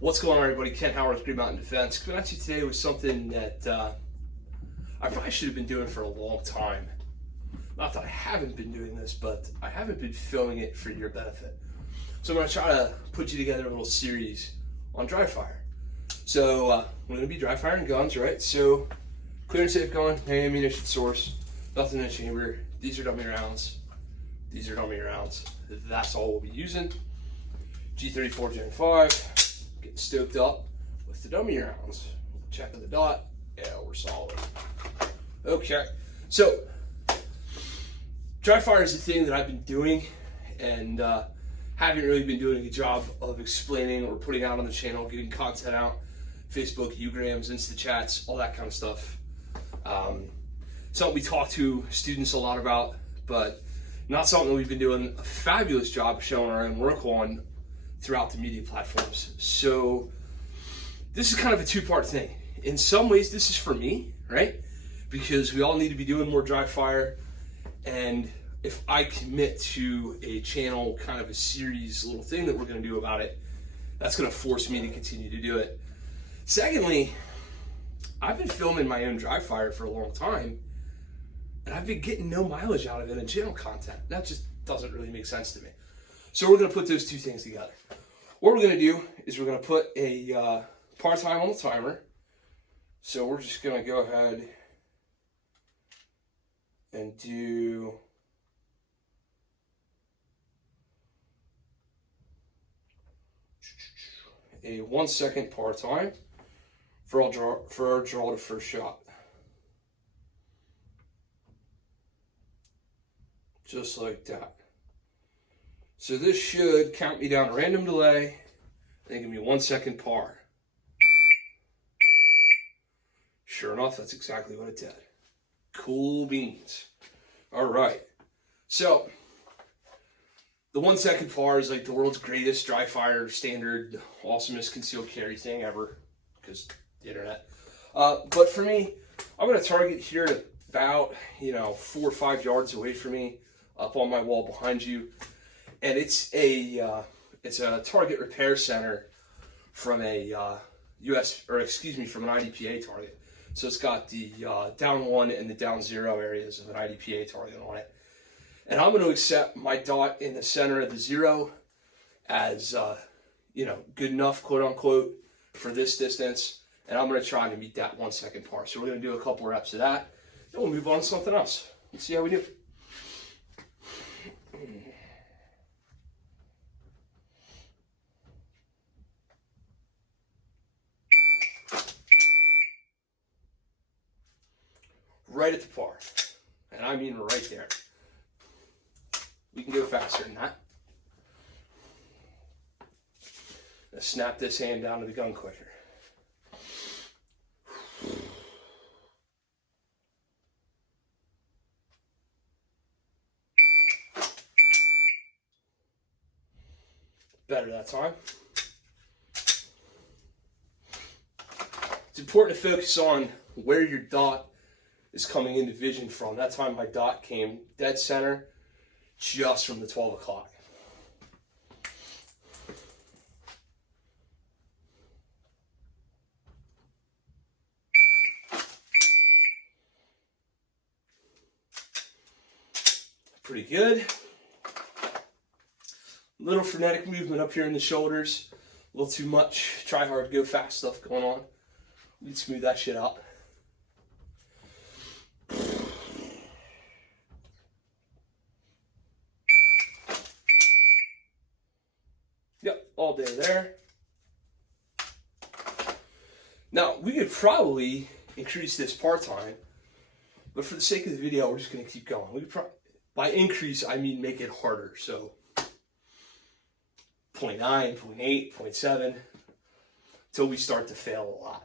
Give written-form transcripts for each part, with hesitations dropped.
What's going on, everybody? Ken Howard with Green Mountain Defense. Coming at you today with something that I probably should have been doing for a long time. Not that I haven't been doing this, but I haven't been filming it for your benefit. So I'm going to try to put you together a little series on dry fire. So I'm going to be dry firing guns, right? So clear and safe gun, ammunition source, nothing in the chamber. These are dummy rounds. These are dummy rounds. That's all we'll be using. G34 Gen 5. Getting stoked up with the dummy rounds. Checking the dot. Yeah, we're solid. Okay, so dry fire is the thing that I've been doing and haven't really been doing a good job of explaining or putting out on the channel, getting content out, Facebook, Ugrams, Insta chats, all that kind of stuff. Something we talk to students a lot about, but not something that we've been doing a fabulous job of showing our own work on throughout the media platforms. So this is kind of a two-part thing. In some ways, this is for me, right? Because we all need to be doing more dry fire. And if I commit to a channel, kind of a series, little thing that we're going to do about it, that's going to force me to continue to do it. Secondly, I've been filming my own dry fire for a long time, and I've been getting no mileage out of it in channel content. That just doesn't really make sense to me. So we're going to put those two things together. What we're going to do is we're going to put a par time on the timer. So we're just going to go ahead and do a 1 second par time for our draw to first shot. Just like that. So this should count me down a random delay and give me 1 second par. Sure enough, that's exactly what it did. Cool beans. All right. So the 1 second par is like the world's greatest dry fire standard, awesomest concealed carry thing ever, because the internet. But for me, I'm going to target here at about 4 or 5 yards away from me, up on my wall behind you. And it's a target repair center from a from an IDPA target. So it's got the down 1 and the down 0 areas of an IDPA target on it. And I'm going to accept my dot in the center of the 0 as good enough, quote unquote, for this distance. And I'm going to try to meet that 1 second par. So we're going to do a couple reps of that. Then we'll move on to something else. Let's see how we do. Right at the par, and I mean right there. We can go faster than that. Let's snap this hand down to the gun quicker. Better that time. It's important to focus on where your dot is coming into vision from. That time my dot came dead center just from the 12 o'clock. Pretty good. Little frenetic movement up here in the shoulders. A little too much try hard, go fast stuff going on. We can smooth that shit out. Yep, all day there. Now, we could probably increase this par time, but for the sake of the video, we're just going to keep going. We could by increase, I mean make it harder. So 0.9, 0.8, 0.7, until we start to fail a lot.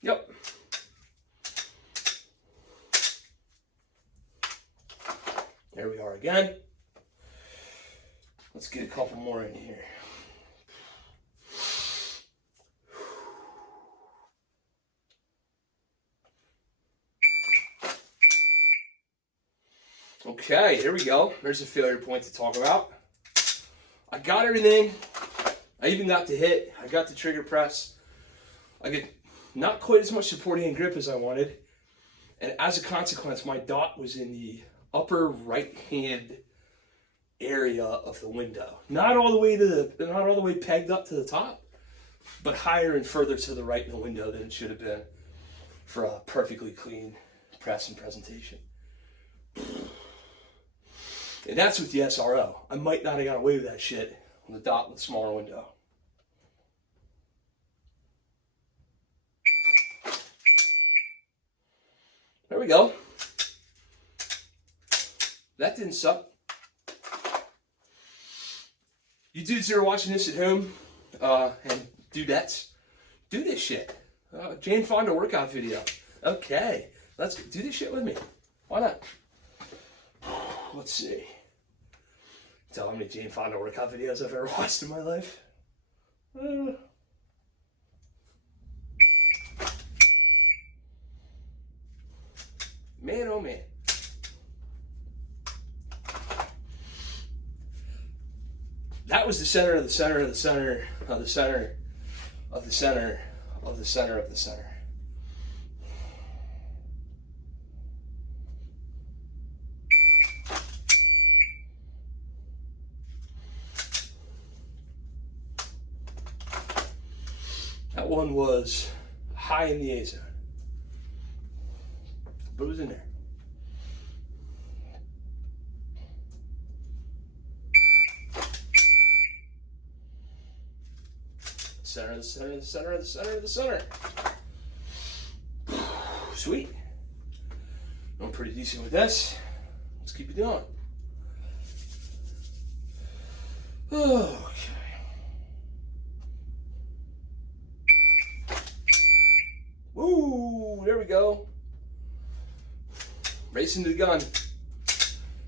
Yep. There we are again. Let's get a couple more in here. Okay, here we go. There's a failure point to talk about. I got everything. I even got the hit. I got the trigger press. I get not quite as much support hand grip as I wanted. And as a consequence, my dot was in the upper right hand area of the window. Not all the way pegged up to the top, but higher and further to the right in the window than it should have been for a perfectly clean press and presentation. And that's with the SRO. I might not have got away with that shit on the dot with a smaller window. There we go. That didn't suck. You dudes that are watching this at home, and dudettes, do this shit. Jane Fonda workout video. Okay, let's do this shit with me. Why not? Let's see. Tell how many Jane Fonda workout videos I've ever watched in my life. Man, oh man. That was the center of the center of the center of the center of the center of the center of the center. That one was high in the A zone, but it was in there. Center of the center of the center of the center of the center. Sweet. I'm pretty decent with this. Let's keep it going. Okay. Woo! There we go. Racing to the gun.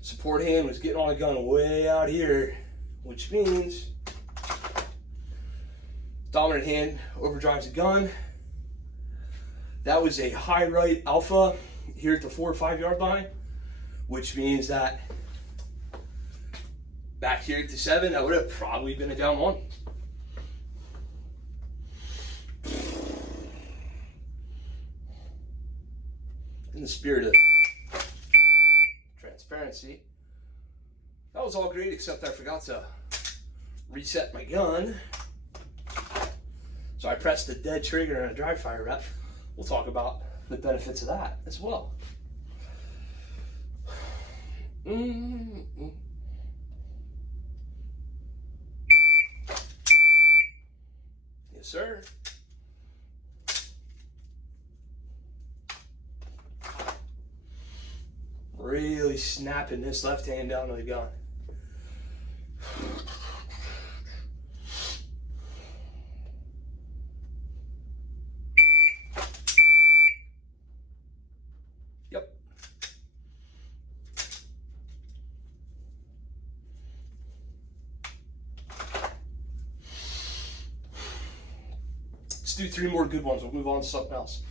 Support hand was getting on the gun way out here, which means dominant hand overdrives the gun. That was a high right alpha here at the 4 or 5 yard line, which means that back here at the 7, that would have probably been a down 1. In the spirit of transparency, that was all great, except I forgot to reset my gun. So I pressed the dead trigger in a dry fire rep. We'll talk about the benefits of that as well. Yes, sir. Really snapping this left hand down to the gun. Yep. Let's do 3 more good ones. We'll move on to something else.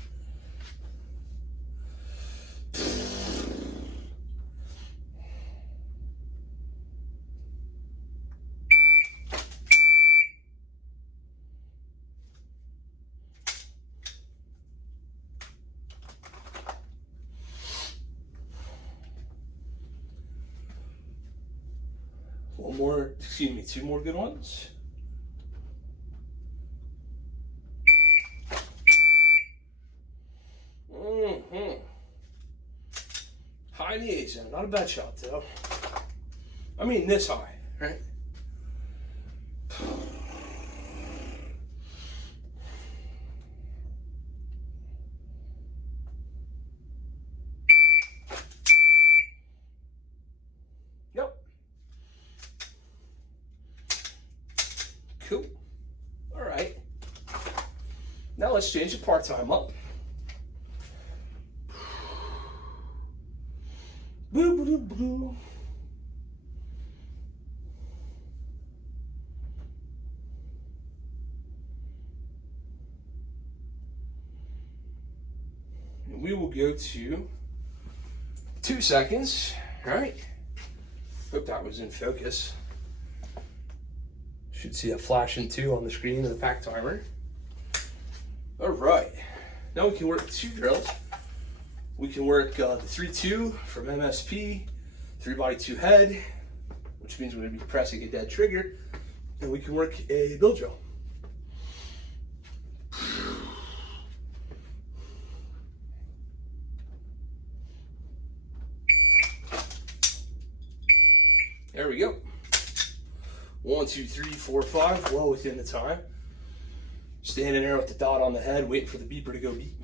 One more, excuse me, 2 more good ones. High in the A zone, not a bad shot though. I mean this high, right? Yep. Cool. All right. Now let's change the part time up. Boo, boo, boo. And we will go to 2 seconds. All right. Hope that was in focus. Should see a flashing 2 on the screen of the pack timer. All right, now we can work 2 drills. We can work the 3-2 from MSP, 3x2 head, which means we're going to be pressing a dead trigger, and we can work a bill drill. There we go. 1, 2, 3, 4, 5, well within the time. Standing there with the dot on the head, waiting for the beeper to go beep.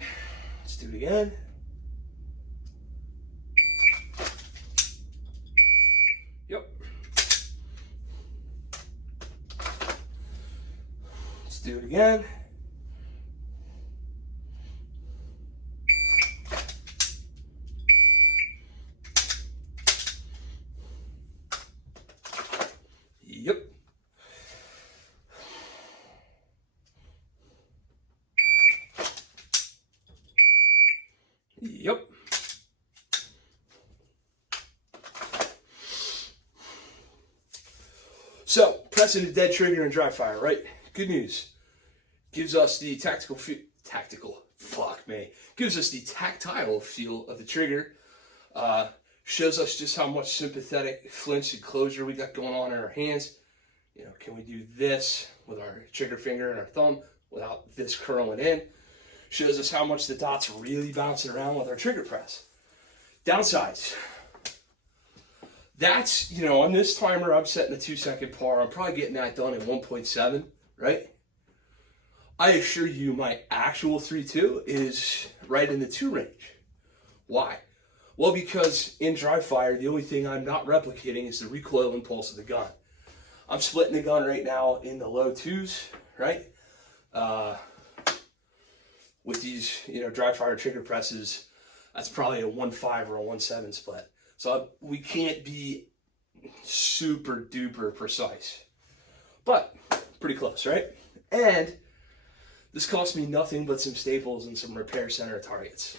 Let's do it again. Yep. Let's do it again. Yep. Yep. So, pressing the dead trigger and dry fire, right? Good news. Gives us the gives us the tactile feel of the trigger. Shows us just how much sympathetic flinch and closure we got going on in our hands. You know, can we do this with our trigger finger and our thumb without this curling in? Shows us how much the dot's really bouncing around with our trigger press. Downsides. That's, you know, on this timer, I'm setting a 2-second par. I'm probably getting that done in 1.7, right? I assure you my actual 3-2 is right in the 2 range. Why? Well, because in dry fire, the only thing I'm not replicating is the recoil impulse of the gun. I'm splitting the gun right now in the low 2s, right? With these, you know, dry fire trigger presses, that's probably a 1.5 or a 1.7 split. So we can't be super duper precise, but pretty close, right? And this cost me nothing but some staples and some repair center targets.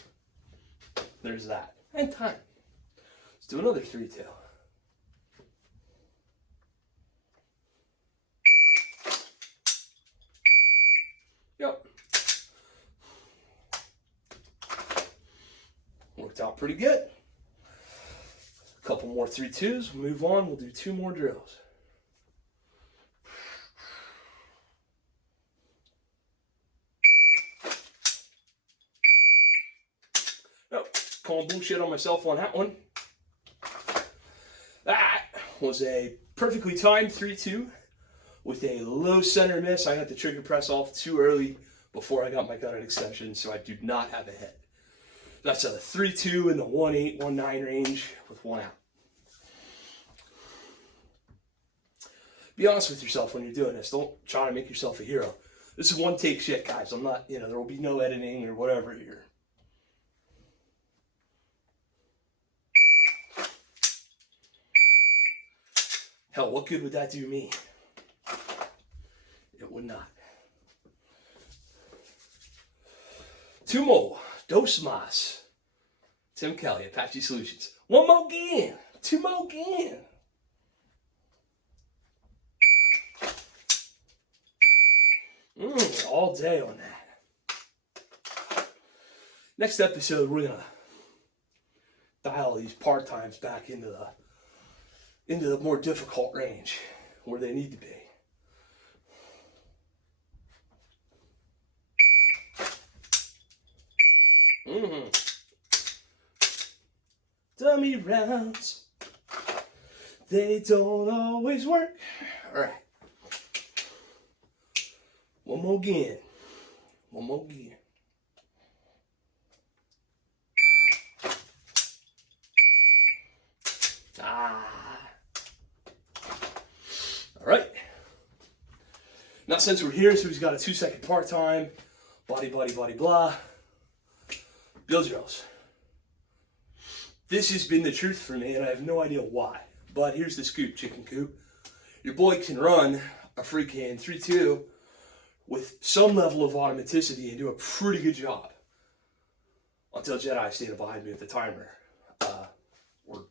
There's that. And time. Let's do another 3-2. Yep. Worked out pretty good. A couple more 3-2s, move on, we'll do 2 more drills. Oh, calling bullshit on myself on that one. That was a perfectly timed 3-2 with a low center miss. I had the trigger press off too early before I got my gun at extension, so I do not have a hit. That's a 3-2 in the 1.8, 1.9 range with 1 out. Be honest with yourself when you're doing this. Don't try to make yourself a hero. This is one take shit, guys. I'm not, you know, there will be no editing or whatever here. Hell, what good would that do me? It would not. 2 more. Dos más. Tim Kelly, Apache Solutions. 1 more again. 2 more again. All day on that. Next episode, we're gonna dial these part times back into the more difficult range where they need to be. Dummy rounds, they don't always work. All right. 1 more again. 1 more again. All right. Now since we're here, so he's got a 2-second part time, body, blah. Bill drills. This has been the truth for me, and I have no idea why. But here's the scoop, chicken coop. Your boy can run a freaking 3-2 with some level of automaticity and do a pretty good job. Until Jedi standing behind me with the timer. Or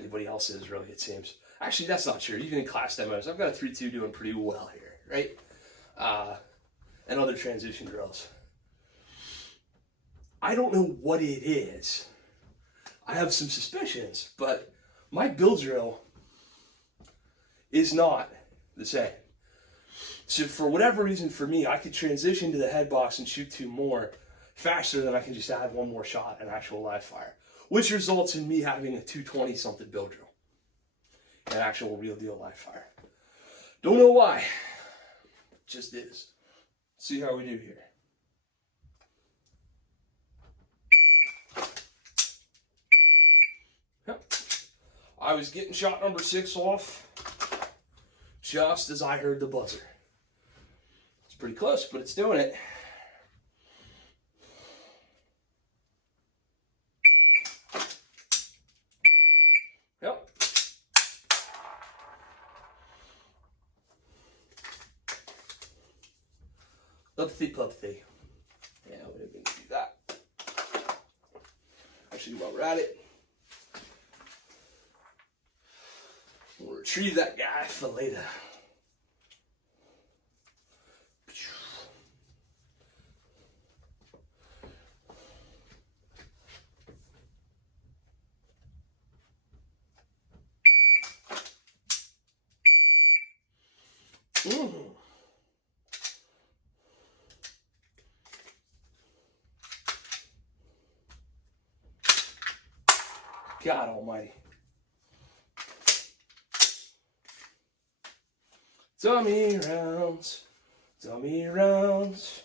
anybody else is, really, it seems. Actually, that's not true. Even in class demos, I've got a 3-2 doing pretty well here, right? And other transition drills. I don't know what it is. I have some suspicions, but my build drill is not the same. So for whatever reason, for me, I could transition to the head box and shoot 2 more faster than I can just add 1 more shot in actual live fire, which results in me having a 220 something build drill, an actual real deal live fire. Don't know why, just is. See how we do here. Yep. I was getting shot number 6 off just as I heard the buzzer. It's pretty close, but it's doing it. Yep. Pupsy. Yeah, we're going to do that. Actually, while we're at it, we'll retrieve that guy for later. God almighty. Dummy rounds. Dummy rounds.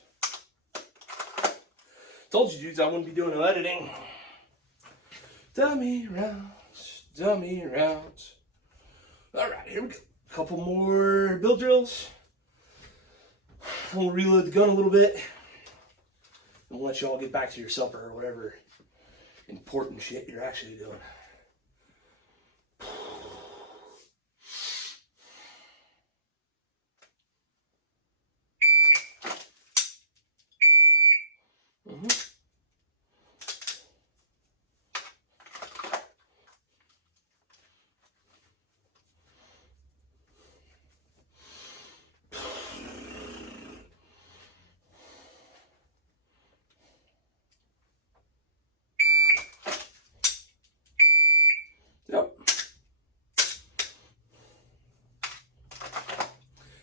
Told you dudes I wouldn't be doing no editing. Dummy rounds. Dummy rounds. Alright, here we go. Couple more build drills. We'll reload the gun a little bit. And we'll let you all get back to your supper or whatever important shit you're actually doing.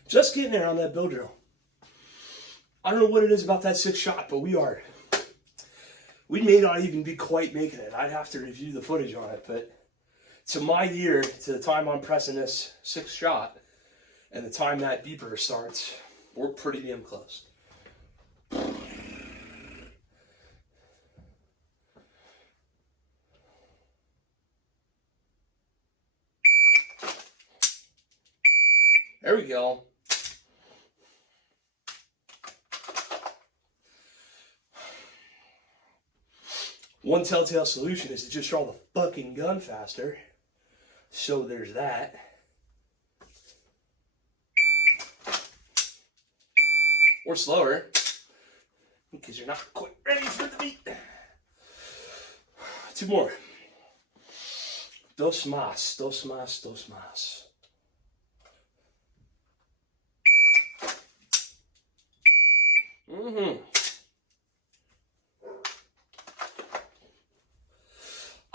Just getting there on that build drill. I don't know what it is about that 6th shot, but we may not even be quite making it. I'd have to review the footage on it, but to my ear, to the time I'm pressing this 6th shot and the time that beeper starts, we're pretty damn close. There we go. One telltale solution is to just draw the fucking gun faster. So there's that. Or slower, because you're not quite ready for the beat. 2 more. Dos más, dos más, dos más.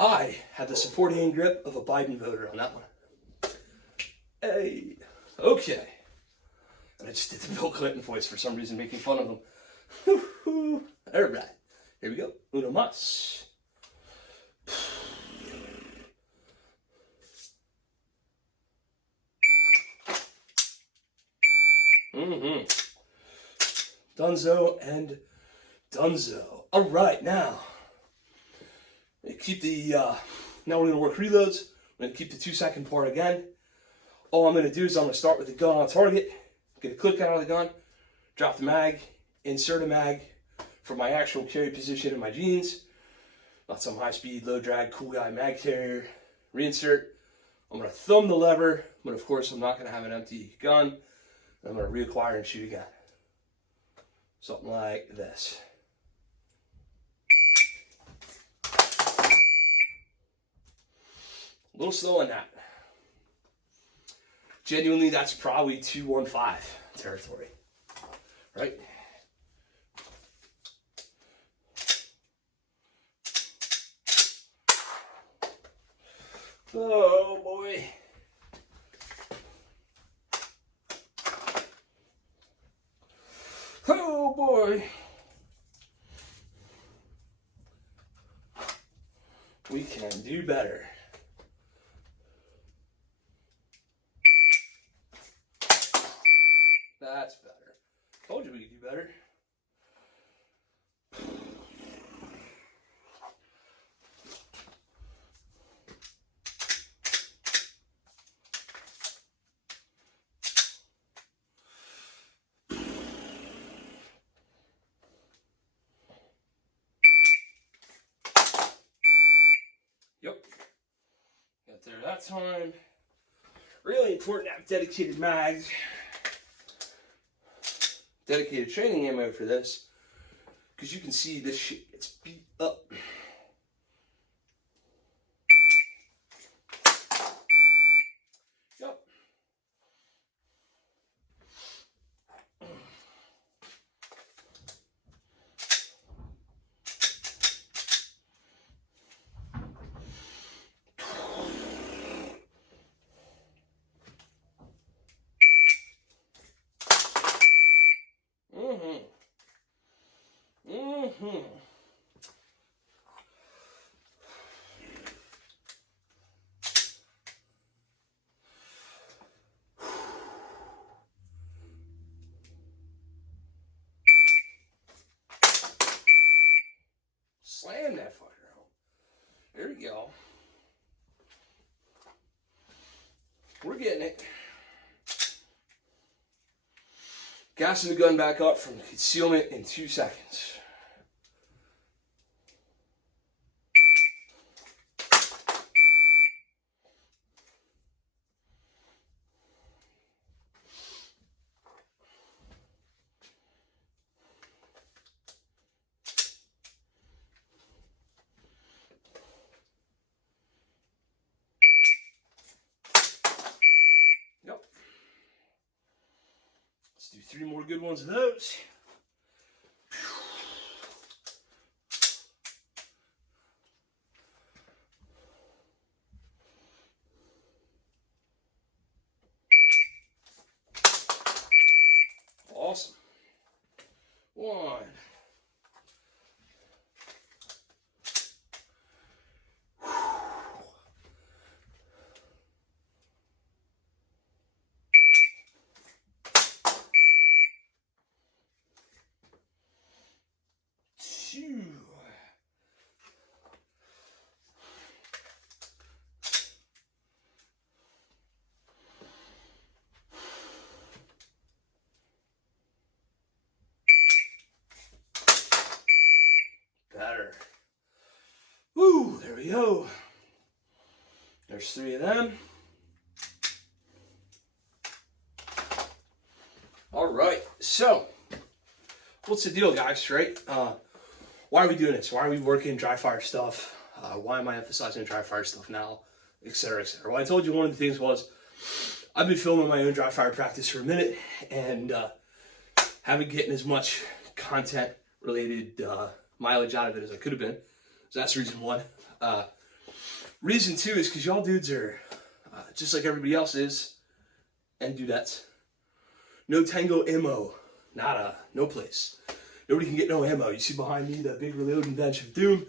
I had the support hand grip of a Biden voter on that one. Hey, okay. And I just did the Bill Clinton voice for some reason, making fun of him. All right, here we go. Uno más. Dunzo and Dunzo. All right, now. Keep the, now we're going to work reloads. I'm going to keep the 2-second part again. All I'm going to do is I'm going to start with the gun on target, get a click out of the gun, drop the mag, insert a mag for my actual carry position in my jeans. Not some high speed, low drag, cool guy mag carrier. Reinsert. I'm going to thumb the lever, but of course I'm not going to have an empty gun. I'm going to reacquire and shoot again. Something like this. A little slow on that. Genuinely, that's probably 215 territory, right? Oh boy. Oh boy. We can do better. That's better. Told you we could do better. Yep. Got there that time. Really important to have dedicated mags. Dedicated training ammo for this. Because you can see this shit gets beat up. Yep. Slam that fucker home. There we go. We're getting it. Gassing the gun back up from the concealment in 2 seconds. Yep. Let's do 3 more good ones of those. Awesome. 1. Better. Woo, there we go. There's 3 of them. All right, so what's the deal, guys, right? Why are we doing this? Why are we working dry fire stuff? Why am I emphasizing dry fire stuff now, etc., etc.? Well, I told you one of the things was I've been filming my own dry fire practice for a minute and haven't getting as much content related mileage out of it as I could have been. So that's reason 1. Reason 2 is because y'all dudes are just like everybody else is, and dudettes. No tango ammo, nada, no place. Nobody can get no ammo. You see behind me the big reloading bench of doom.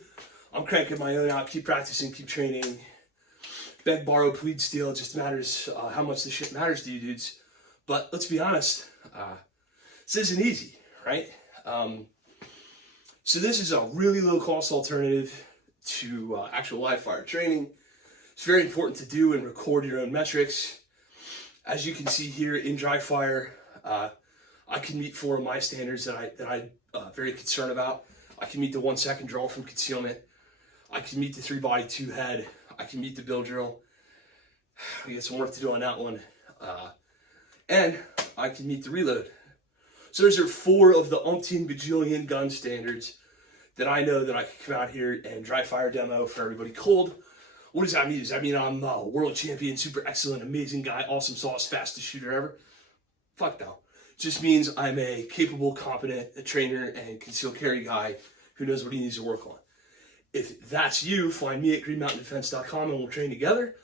I'm cranking my own out, keep practicing, keep training. Beg, borrow, plead, steal. It just matters how much this shit matters to you dudes. But let's be honest, this isn't easy, right? So this is a really low cost alternative to actual live fire training. It's very important to do and record your own metrics. As you can see here in dry fire, I can meet 4 of my standards that I'm very concerned about. I can meet the 1 second draw from concealment. I can meet the 3 body 2 head. I can meet the bill drill. We got some work to do on that one. And I can meet the reload. So those are 4 of the umpteen bajillion gun standards that I know that I can come out here and dry fire demo for everybody cold What does that mean? Does that mean I'm a world champion, super excellent, amazing guy, awesome sauce, fastest shooter ever? Fuck no. It just means I'm a capable, competent trainer and concealed carry guy who knows what he needs to work on. If that's you, find me at greenmountaindefense.com and we'll train together.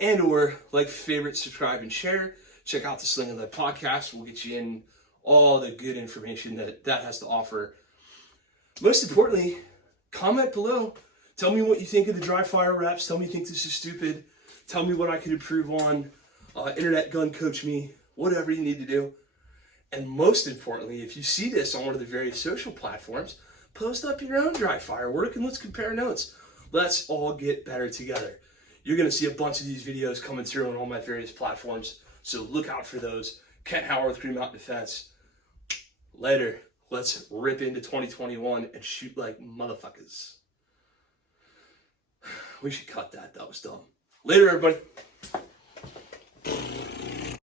And or like, favorite, subscribe, and share. Check out the Sling and Lead podcast. We'll get you in all the good information that has to offer. Most importantly, comment below. Tell me what you think of the dry fire reps. Tell me you think this is stupid. Tell me what I could improve on. Internet gun coach me. Whatever you need to do. And most importantly, if you see this on one of the various social platforms, post up your own dry fire work and let's compare notes. Let's all get better together. You're going to see a bunch of these videos coming through on all my various platforms. So look out for those. Kent Howard with Green Mountain Defense. Later. Let's rip into 2021 and shoot like motherfuckers. We should cut that. That was dumb. Later, everybody.